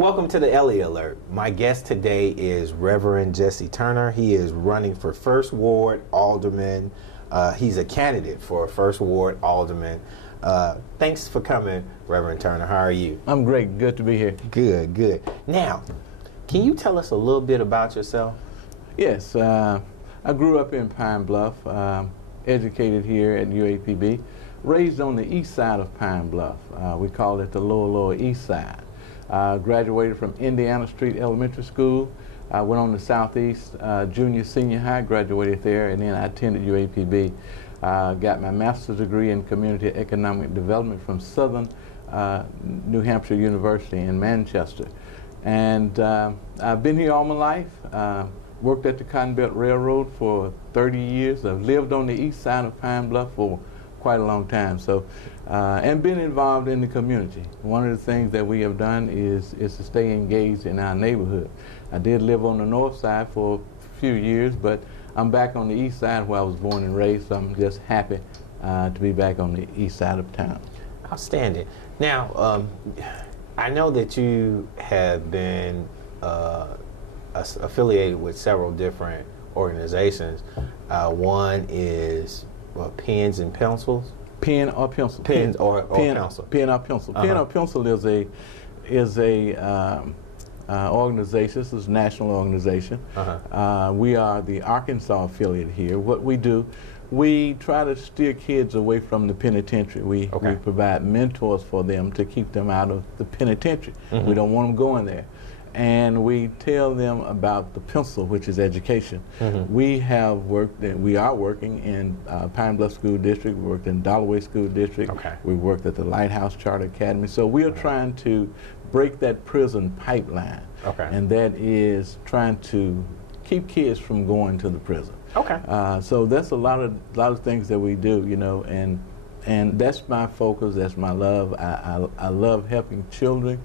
Welcome to the Elliott Alert. My guest today is Reverend Jesse Turner. He is running for First Ward Alderman. He's a candidate for First Ward Alderman. Thanks for coming, Reverend Turner. How are you? I'm great. Good to be here. Good, good. Now, can you tell us a little bit about yourself? Yes, I grew up in Pine Bluff, educated here at UAPB, raised on the east side of Pine Bluff. We call it the lower east side. Graduated from Indiana Street Elementary School. I went on to Southeast Junior Senior High, graduated there, and then I attended UAPB. Got my master's degree in community economic development from Southern New Hampshire University in Manchester. And I've been here all my life. Worked at the Cotton Belt Railroad for 30 years. I've lived on the east side of Pine Bluff for quite a long time. So, and been involved in the community. One of the things that we have done is to stay engaged in our neighborhood. I did live on the north side for a few years, but I'm back on the east side where I was born and raised, so I'm just happy to be back on the east side of town. Outstanding. Now, I know that you have been affiliated with several different organizations. One is Pens and Pencils. Pen or pencil. Pens or pencil. Pen or pencil. Pen or pencil is a organization. This is a national organization. We are the Arkansas affiliate here. What we do, we try to steer kids away from the penitentiary. We provide mentors for them to keep them out of the penitentiary. We don't want them going there. And we tell them about the pencil, which is education. We have worked, we are working in Pine Bluff School District, we worked in Dollaway School District, we worked at the Lighthouse Charter Academy. So we are trying to break that prison pipeline. And that is trying to keep kids from going to the prison. So that's a lot of things that we do, you know, and that's my focus, that's my love. I love helping children.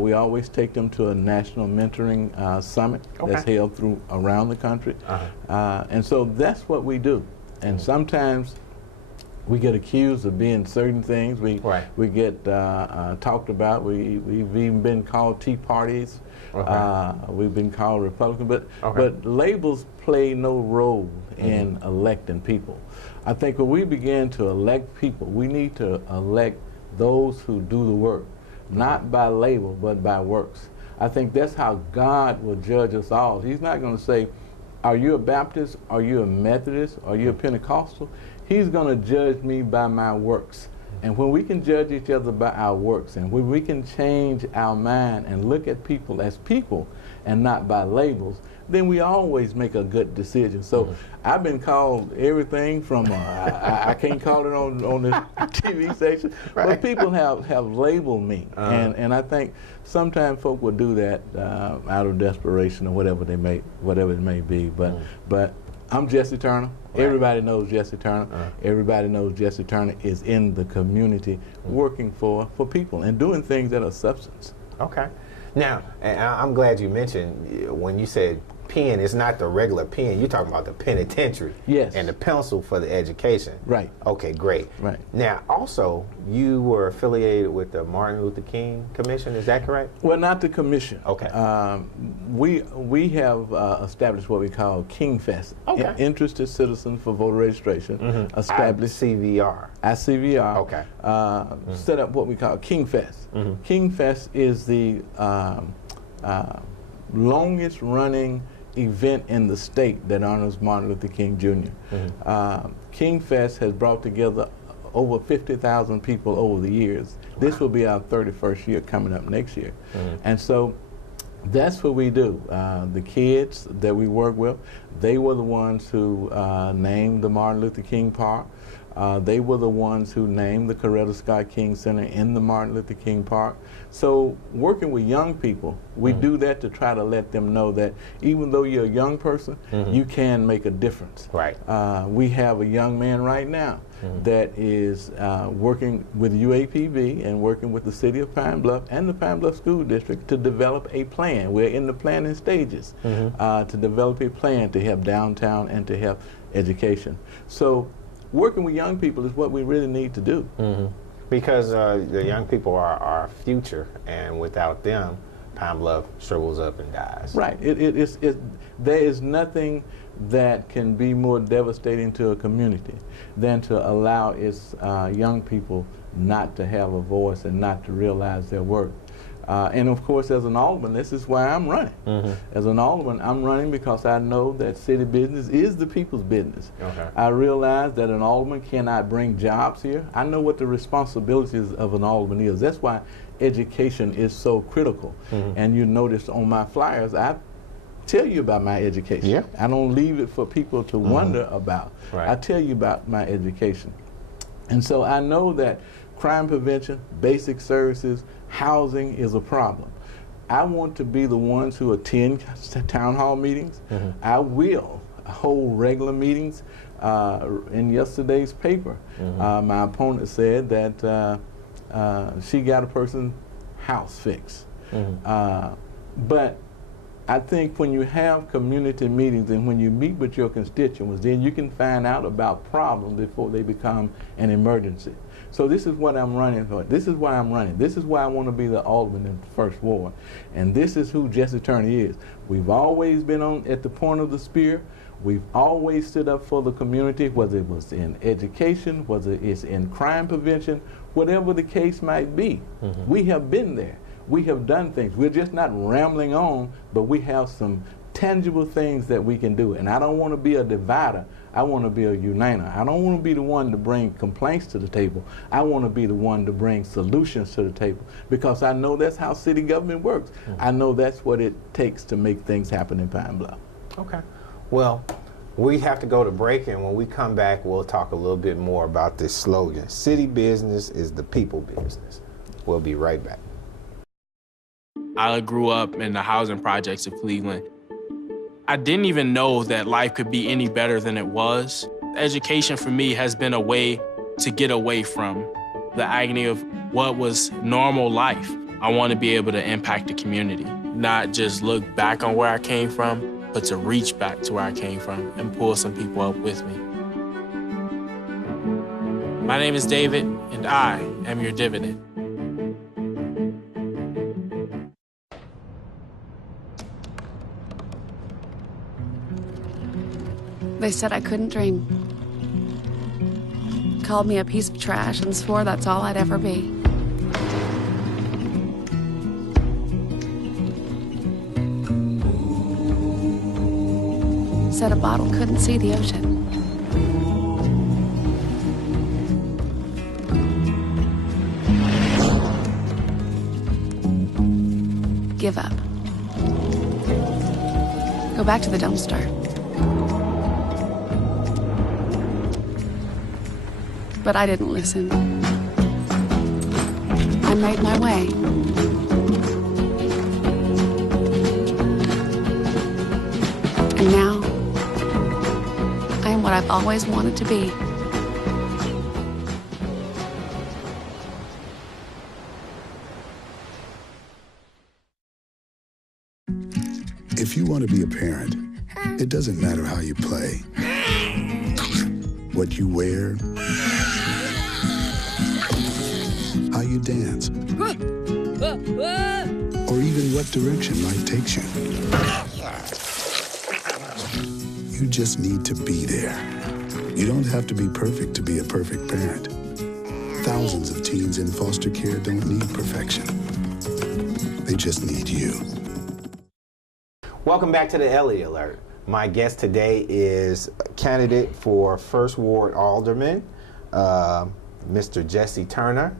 We always take them to a national mentoring summit that's held around the country. And so that's what we do. And sometimes we get accused of being certain things. We get talked about. We've even been called Tea Parties. We've been called Republican. But labels play no role in electing people. I think when we begin to elect people, we need to elect those who do the work, not by label, but by works. I think that's how God will judge us all. He's not going to say, are you a Baptist, are you a Methodist, are you a Pentecostal? He's going to judge me by my works. And when we can judge each other by our works, and when we can change our mind and look at people as people and not by labels, then we always make a good decision. So I've been called everything from, I can't call it on the TV station, but people have labeled me. And I think sometimes folk will do that out of desperation or whatever it may be. But I'm Jesse Turner. Everybody knows Jesse Turner. Everybody knows Jesse Turner is in the community working for people and doing things that are substance. Now, and I'm glad you mentioned when you said pen, it's not the regular pen. You're talking about the penitentiary. Yes. And the pencil for the education. Right. Okay, great. Right. Now, also, you were affiliated with the Martin Luther King Commission. Is that correct? Well, not the commission. We have established what we call King Fest. Interested Citizens for Voter Registration. Established ICVR. ICVR. Set up what we call King Fest. King Fest is the longest running event in the state that honors Martin Luther King Jr. King Fest has brought together over 50,000 people over the years. This will be our 31st year coming up next year. And so that's what we do. The kids that we work with, they were the ones who named the Martin Luther King Park. They were the ones who named the Coretta Scott King Center in the Martin Luther King Park. So working with young people, we do that to try to let them know that even though you're a young person, you can make a difference. We have a young man right now that is working with UAPB and working with the City of Pine Bluff and the Pine Bluff School District to develop a plan. We're in the planning stages to develop a plan to help downtown and to help education. So working with young people is what we really need to do. Because the young people are our future, and without them, Pine Bluff shrivels up and dies. Right. There is nothing that can be more devastating to a community than to allow its young people not to have a voice and not to realize their worth. And of course, as an alderman, this is why I'm running. As an alderman, I'm running because I know that city business is the people's business. I realize that an alderman cannot bring jobs here. I know what the responsibilities of an alderman is. That's why education is so critical. And you notice on my flyers, I tell you about my education. I don't leave it for people to wonder about. I tell you about my education. And so I know that crime prevention, basic services, housing is a problem. I want to be the ones who attend town hall meetings. I will hold regular meetings. In yesterday's paper, my opponent said that she got a person's house fixed. But I think when you have community meetings and when you meet with your constituents, then you can find out about problems before they become an emergency. So this is what I'm running for. This is why I'm running. This is why I want to be the alderman in the First Ward. And this is who Jesse Turner is. We've always been at the point of the spear. We've always stood up for the community, whether it was in education, whether it's in crime prevention, whatever the case might be. We have been there. We have done things. We're just not rambling on, but we have some tangible things that we can do. And I don't want to be a divider. I want to be a uniter. I don't want to be the one to bring complaints to the table. I want to be the one to bring solutions to the table, because I know that's how city government works. I know that's what it takes to make things happen in Pine Bluff. Okay. Well, we have to go to break, and when we come back, we'll talk a little bit more about this slogan, city business is the people business. We'll be right back. I grew up in the housing projects of Cleveland. I didn't even know that life could be any better than it was. Education for me has been a way to get away from the agony of what was normal life. I want to be able to impact the community, not just look back on where I came from, but to reach back to where I came from and pull some people up with me. My name is David, and I am your dividend. They said I couldn't dream. Called me a piece of trash and swore that's all I'd ever be. Said a bottle couldn't see the ocean. Give up. Go back to the dumpster. But I didn't listen. I made my way. And now, I am what I've always wanted to be. If you want to be a parent, it doesn't matter how you play, what you wear, how you dance, or even what direction life takes you. You just need to be there. You don't have to be perfect to be a perfect parent. Thousands of teens in foster care don't need perfection. They just need you. Welcome back to the Elliott Alert. My guest today is a candidate for First Ward Alderman, Mr. Jesse Turner.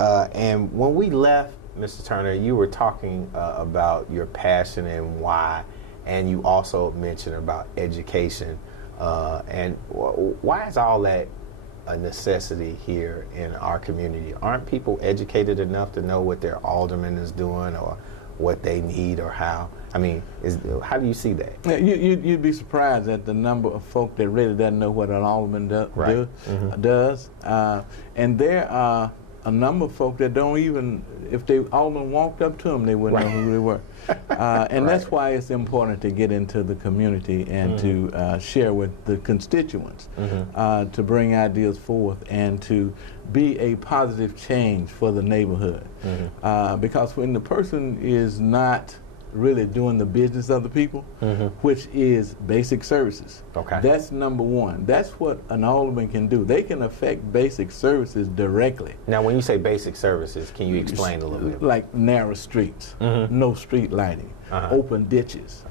And when we left, Mr. Turner, you were talking about your passion and why, and you also mentioned about education. And why is all that a necessity here in our community? Aren't people educated enough to know what their alderman is doing or what they need or how? I mean, how do you see that? Yeah, you'd be surprised at the number of folk that really doesn't know what an alderman does. And there are a number of folk that don't even, if they all of them walked up to them, they wouldn't know who they were. And that's why it's important to get into the community and to share with the constituents, to bring ideas forth and to be a positive change for the neighborhood. Because when the person is not really doing the business of the people, which is basic services. That's number one. That's what an alderman can do. They can affect basic services directly. Now, when you say basic services, can you explain a little bit? Like narrow streets, no street lighting, open ditches,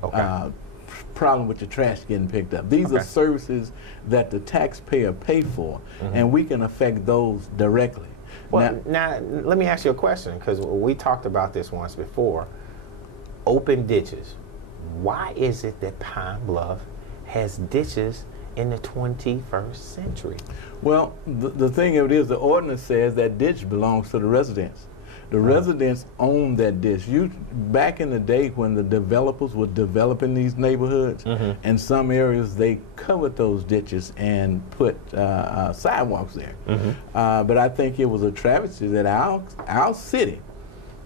problem with your trash getting picked up. These are services that the taxpayer pay for, and we can affect those directly. Well, now let me ask you a question, because we talked about this once before. Open ditches. Why is it that Pine Bluff has ditches in the 21st century? Well, the thing of it is, the ordinance says that ditch belongs to the residents. The residents own that ditch. Back in the day when the developers were developing these neighborhoods, in some areas they covered those ditches and put sidewalks there. But I think it was a travesty that our city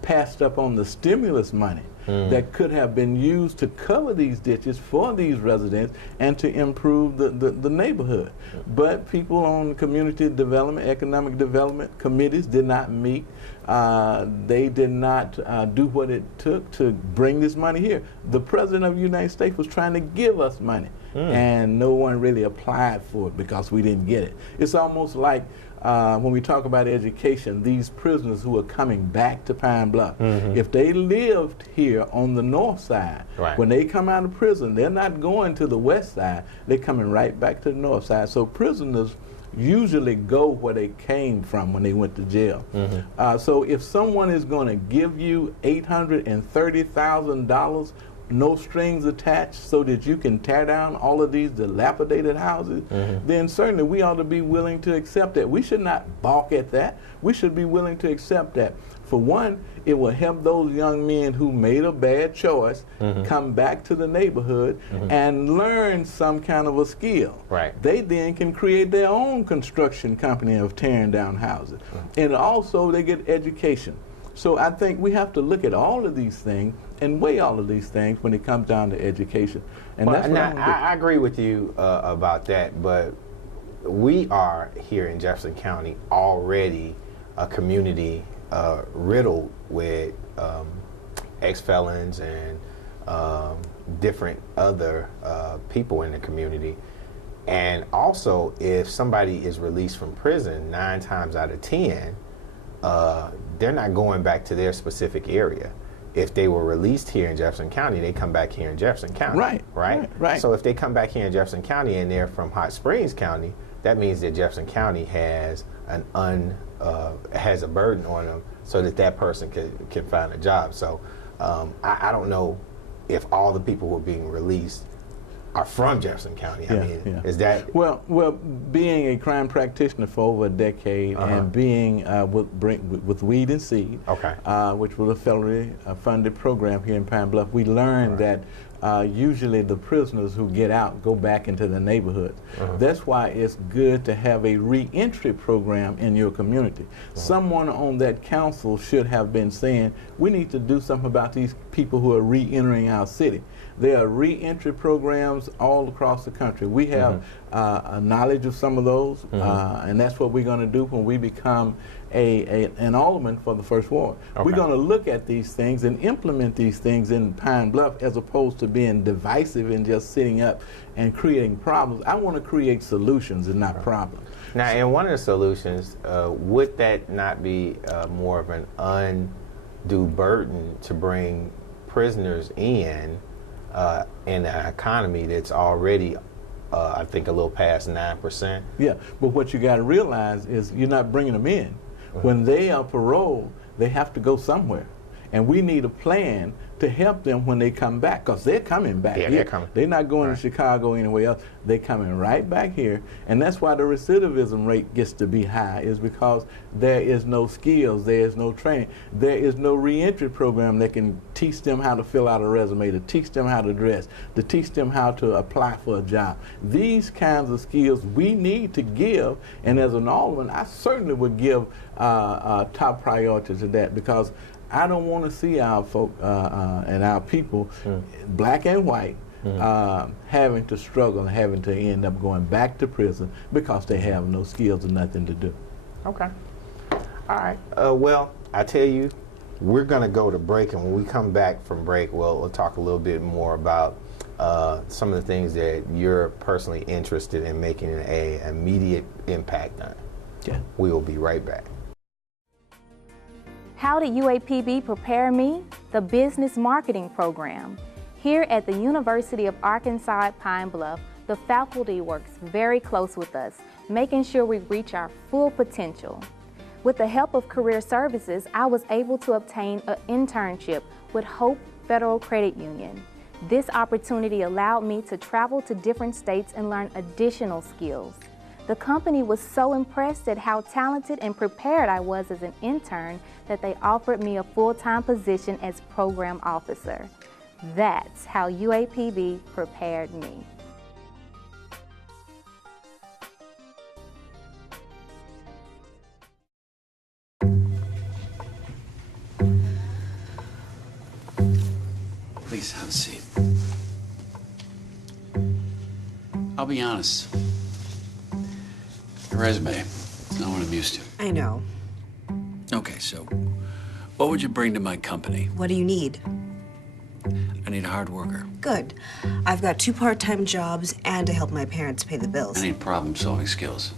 passed up on the stimulus money that could have been used to cover these ditches for these residents and to improve the neighborhood. But people on community development, economic development committees did not meet. They did not do what it took to bring this money here. The President of the United States was trying to give us money, and no one really applied for it because we didn't get it. It's almost like when we talk about education, these prisoners who are coming back to Pine Bluff, if they lived here on the north side, when they come out of prison, they're not going to the west side, they're coming right back to the north side. So prisoners usually go where they came from when they went to jail. So if someone is going to give you $830,000, no strings attached, so that you can tear down all of these dilapidated houses, then certainly we ought to be willing to accept that. We should not balk at that. We should be willing to accept that. For one, it will help those young men who made a bad choice come back to the neighborhood and learn some kind of a skill. They then can create their own construction company of tearing down houses. And also they get education. So I think we have to look at all of these things and weigh all of these things when it comes down to education. And that's what I agree with you about that, but we are here in Jefferson County already a community riddled with ex-felons and different other people in the community. And also, if somebody is released from prison, 9 times out of 10, they're not going back to their specific area. If they were released here in Jefferson County, they come back here in Jefferson County. Right. So if they come back here in Jefferson County and they're from Hot Springs County, that means that Jefferson County has has a burden on them, so that person can find a job. So I don't know if all the people who are being released are from Jefferson County. I mean, is that well? Being a crime practitioner for over a decade and being with Weed and Seed, which was a federally funded program here in Pine Bluff, we learned that usually the prisoners who get out go back into the neighborhood. That's why it's good to have a re-entry program in your community. Someone on that council should have been saying, we need to do something about these people who are re-entering our city. There are re-entry programs all across the country. We have a knowledge of some of those, and that's what we're going to do when we become an alderman for the First Ward. We're going to look at these things and implement these things in Pine Bluff, as opposed to being divisive and just sitting up and creating problems. I want to create solutions and not problems. Now, and one of the solutions, would that not be more of an undue burden to bring prisoners in an economy that's already, I think, a little past 9%? Yeah, but what you got to realize is you're not bringing them in. When they are paroled, they have to go somewhere. And we need a plan to help them when they come back, because they're coming back Yeah, here. they're coming. They're not going Right. to Chicago or anywhere else. They're coming right back here. And that's why the recidivism rate gets to be high, is because there is no skills, there is no training. There is no reentry program that can teach them how to fill out a resume, to teach them how to dress, to teach them how to apply for a job. These kinds of skills we need to give, and as an alderman, I certainly would give top priority to that, because I don't want to see our folk and our people, black and white, having to struggle and having to end up going back to prison because they have no skills and nothing to do. Okay. All right. Well, I tell you, we're going to go to break, and when we come back from break, we'll talk a little bit more about some of the things that you're personally interested in making an immediate impact on. Yeah. We will be right back. How did UAPB prepare me? The Business Marketing Program. Here at the University of Arkansas at Pine Bluff, the faculty works very close with us, making sure we reach our full potential. With the help of Career Services, I was able to obtain an internship with Hope Federal Credit Union. This opportunity allowed me to travel to different states and learn additional skills. The company was so impressed at how talented and prepared I was as an intern that they offered me a full-time position as program officer. That's how UAPB prepared me. Please have a seat. I'll be honest. Your resume is not what I'm used to. I know. Okay, so what would you bring to my company? What do you need? I need a hard worker. Good. I've got 2 part-time jobs and to help my parents pay the bills. I need problem-solving skills.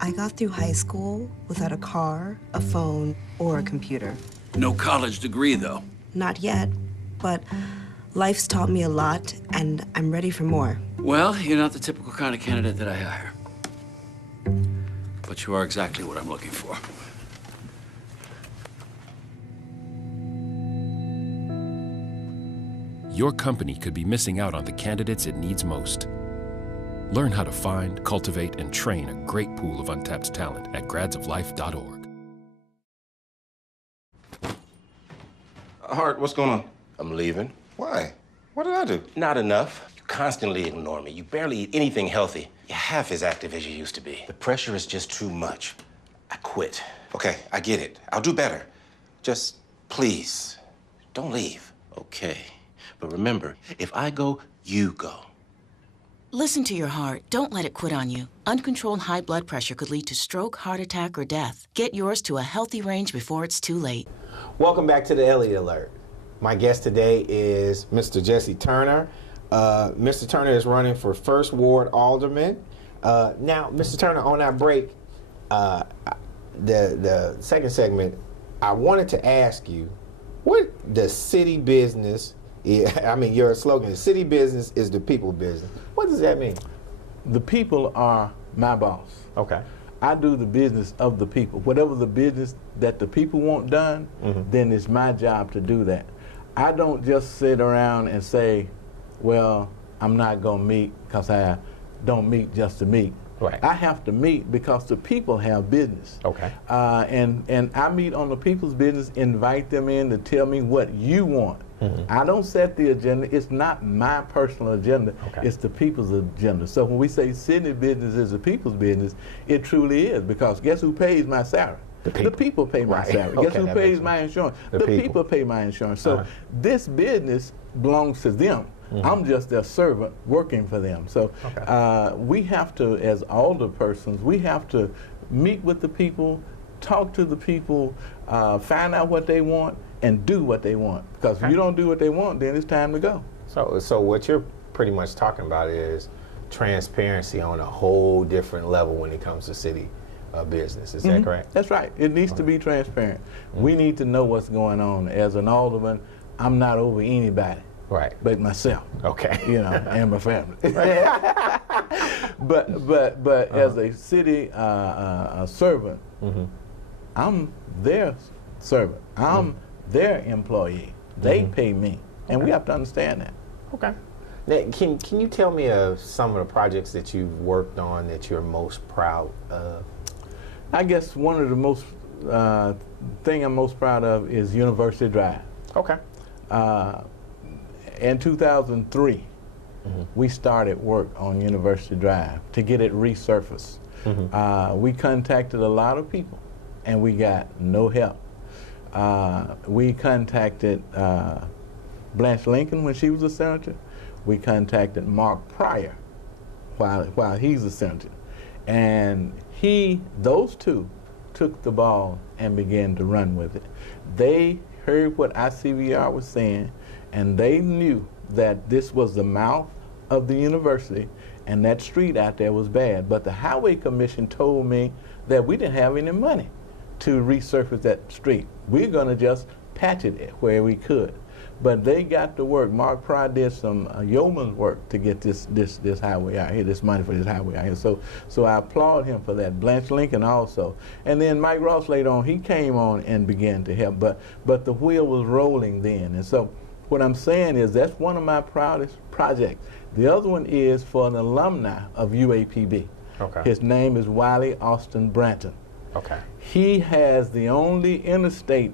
I got through high school without a car, a phone, or a computer. No college degree, though. Not yet, but life's taught me a lot, and I'm ready for more. Well, you're not the typical kind of candidate that I hire. But you are exactly what I'm looking for. Your company could be missing out on the candidates it needs most. Learn how to find, cultivate, and train a great pool of untapped talent at gradsoflife.org. Hart, what's going on? I'm leaving. Why? What did I do? Not enough. You constantly ignore me. You barely eat anything healthy. You're half as active as you used to be. The pressure is just too much. I quit. Okay, I get it. I'll do better. Just please, don't leave. Okay. But remember, if I go, you go. Listen to your heart. Don't let it quit on you. Uncontrolled high blood pressure could lead to stroke, heart attack, or death. Get yours to a healthy range before it's too late. Welcome back to the Elliott Alert. My guest today is Mr. Jesse Turner. Mr. Turner is running for First Ward Alderman. Now, Mr. Turner, on our break, the second segment, I wanted to ask you, what does city business, I mean, your slogan is city business is the people business. What does that mean? The people are my boss. Okay. I do the business of the people. Whatever the business that the people want done, then it's my job to do that. I don't just sit around and say, well, I'm not going to meet because I don't meet just to meet. Right. I have to meet because the people have business. Okay. And I meet on the people's business, invite them in to tell me what you want. I don't set the agenda. It's not my personal agenda. Okay. It's the people's agenda. So when we say city business is the people's business, it truly is, because guess who pays my salary? The people pay my salary. Okay, Guess who pays my insurance? The people pay my insurance. So this business belongs to them. I'm just their servant working for them. So we have to, as older persons, we have to meet with the people, talk to the people, find out what they want, and do what they want. Because if you don't do what they want, then it's time to go. So what you're pretty much talking about is transparency on a whole different level when it comes to city business. Is that correct? That's right. It needs to be transparent. We need to know what's going on. As an alderman, I'm not over anybody. Right. But myself. Okay. You know, and my family. but as a city servant, I'm their servant. I'm their employee. They pay me, and we have to understand that. Okay. Now, can you tell me of some of the projects that you've worked on that you're most proud of? I guess one of the most thing I'm most proud of is University Drive. Okay. In 2003, we started work on University Drive to get it resurfaced. We contacted a lot of people, and we got no help. We contacted Blanche Lincoln when she was a senator. We contacted Mark Pryor while he's a senator. And those two took the ball and began to run with it. They heard what ICVR was saying, and they knew that this was the mouth of the university, and that street out there was bad. But the Highway Commission told me that we didn't have any money to resurface that street. We're going to just patch it where we could. But they got to work. Mark Pryor did some yeoman's work to get this highway out here, this money for this highway out here. So I applaud him for that. Blanche Lincoln also. And then Mike Ross later on, he came on and began to help. But the wheel was rolling then. And so what I'm saying is that's one of my proudest projects. The other one is for an alumni of UAPB. Okay. His name is Wiley Austin Branton. Okay. He has the only interstate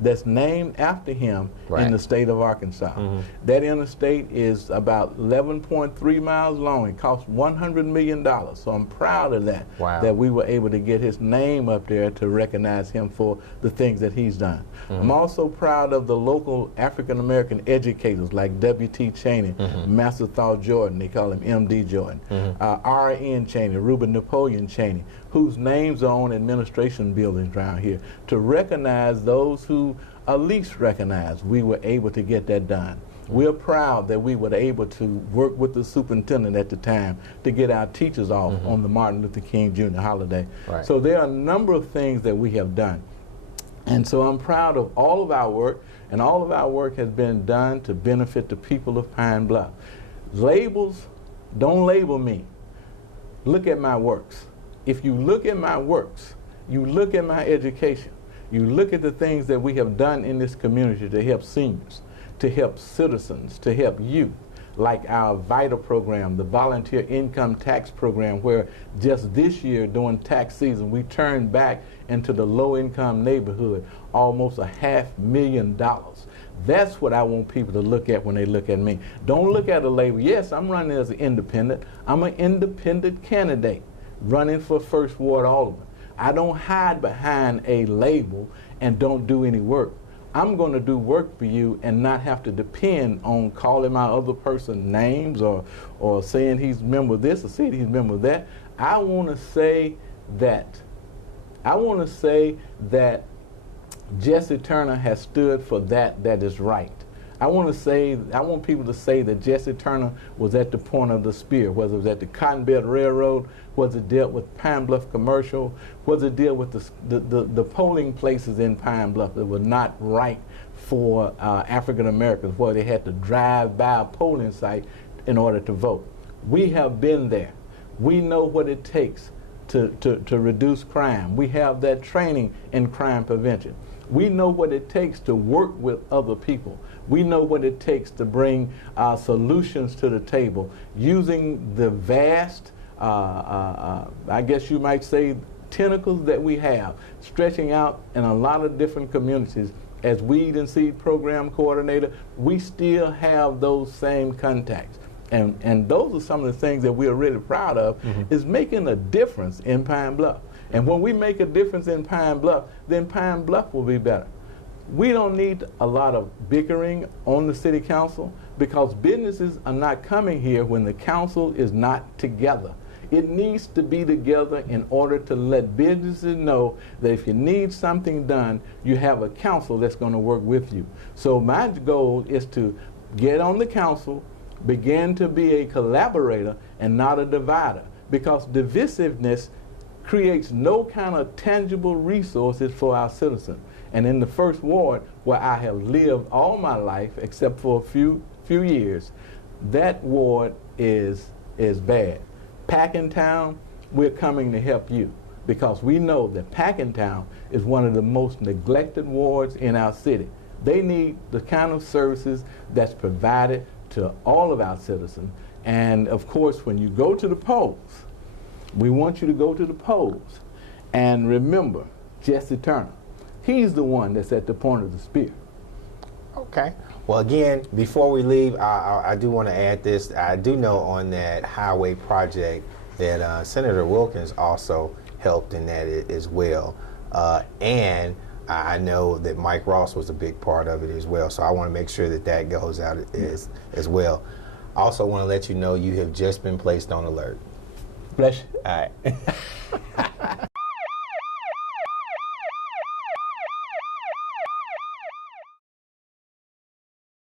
that's named after him in the state of Arkansas. That interstate is about 11.3 miles long. It cost $100 million. So I'm proud of that, that we were able to get his name up there to recognize him for the things that he's done. I'm also proud of the local African-American educators like W.T. Cheney, Master Thal Jordan, they call him M.D. Jordan, R.N. Cheney, Reuben Napoleon Cheney, whose names are on administration buildings around here, to recognize those who are least recognized. We were able to get that done. We're proud that we were able to work with the superintendent at the time to get our teachers off on the Martin Luther King Jr. holiday. So there are a number of things that we have done. And so I'm proud of all of our work, and all of our work has been done to benefit the people of Pine Bluff. Labels, don't label me. Look at my works. If you look at my works, you look at my education, you look at the things that we have done in this community to help seniors, to help citizens, to help youth, like our VITAL program, the Volunteer Income Tax Program, where just this year during tax season, we turned back into the low-income neighborhood almost $500,000. That's what I want people to look at when they look at me. Don't look at a label. Yes, I'm running as an independent. I'm an independent candidate running for First Ward Alderman. I don't hide behind a label and don't do any work. I'm going to do work for you and not have to depend on calling my other person names or saying he's a member of this or saying he's a member of that. I want to say that Jesse Turner has stood for that is right. I want people to say that Jesse Turner was at the point of the spear, whether it was at the Cotton Belt Railroad, whether it dealt with Pine Bluff Commercial, whether it dealt with the polling places in Pine Bluff that were not right for African Americans, where they had to drive by a polling site in order to vote. We have been there. We know what it takes to reduce crime. We have that training in crime prevention. We know what it takes to work with other people. We know what it takes to bring solutions to the table using the vast, I guess you might say, tentacles that we have, stretching out in a lot of different communities. As Weed and Seed Program Coordinator, we still have those same contacts. And those are some of the things that we're really proud of, is making a difference in Pine Bluff. And when we make a difference in Pine Bluff, then Pine Bluff will be better. We don't need a lot of bickering on the city council because businesses are not coming here when the council is not together. It needs to be together in order to let businesses know that if you need something done, you have a council that's going to work with you. So my goal is to get on the council, begin to be a collaborator and not a divider, because divisiveness creates no kind of tangible resources for our citizens. And in the First Ward, where I have lived all my life, except for a few years, that ward is bad. Packentown, we're coming to help you because we know that Packentown is one of the most neglected wards in our city. They need the kind of services that's provided to all of our citizens. And of course, when you go to the polls, we want you to go to the polls and remember Jesse Turner. He's the one that's at the point of the spear. Okay. Well, again, before we leave, I do want to add this. I do know on that highway project that Senator Wilkins also helped in that as well. And I know that Mike Ross was a big part of it as well. So I want to make sure that that goes out as well. I also want to let you know you have just been placed on alert. Bless you. All right.